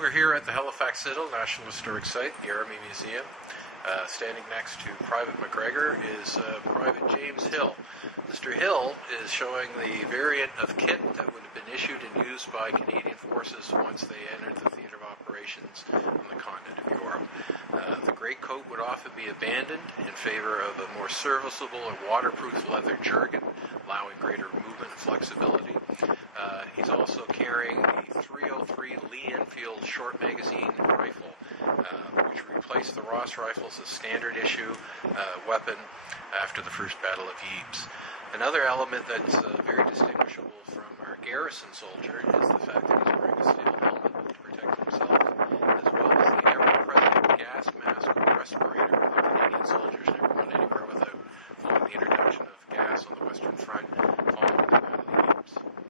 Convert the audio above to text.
We're here at the Halifax Citadel, National Historic Site, the Army Museum. Standing next to Private McGregor is Private James Hill. Mr. Hill is showing the variant of kit that would have been issued and used by Canadian forces once they entered the theatre of operations on the continent of Europe. The greatcoat would often be abandoned in favor of a more serviceable and waterproof leather jerkin, allowing greater movement and flexibility. He's also carrying the .303 Lee Enfield short magazine rifle, which replaced the Ross rifle as a standard issue weapon after the First Battle of Ypres. Another element that's very distinguishable from our garrison soldier is the fact that he's wearing a steel helmet.